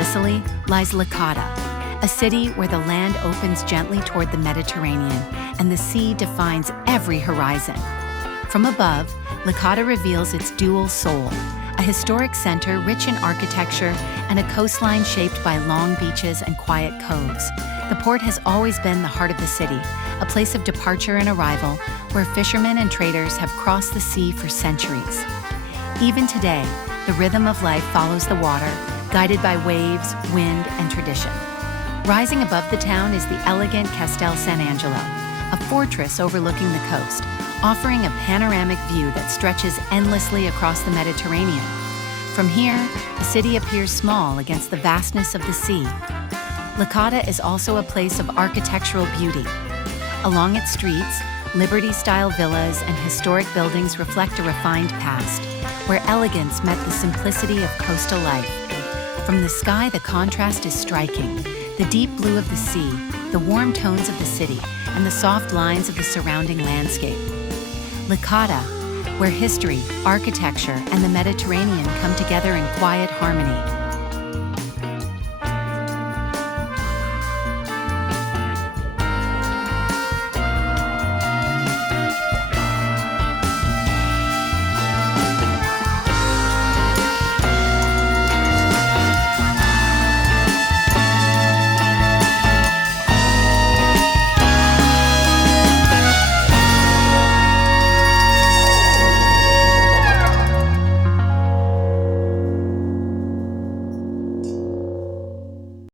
Sicily lies Licata, a city where the land opens gently toward the Mediterranean and the sea defines every horizon. From above, Licata reveals its dual soul, a historic center rich in architecture and a coastline shaped by long beaches and quiet coves. The port has always been the heart of the city, a place of departure and arrival where fishermen and traders have crossed the sea for centuries. Even today, the rhythm of life follows the water, guided by waves, wind, and tradition. Rising above the town is the elegant Castel Sant'Angelo, a fortress overlooking the coast, offering a panoramic view that stretches endlessly across the Mediterranean. From here, the city appears small against the vastness of the sea. Licata is also a place of architectural beauty. Along its streets, Liberty-style villas and historic buildings reflect a refined past, where elegance met the simplicity of coastal life. From the sky, the contrast is striking. The deep blue of the sea, the warm tones of the city, and the soft lines of the surrounding landscape. Licata, where history, architecture, and the Mediterranean come together in quiet harmony.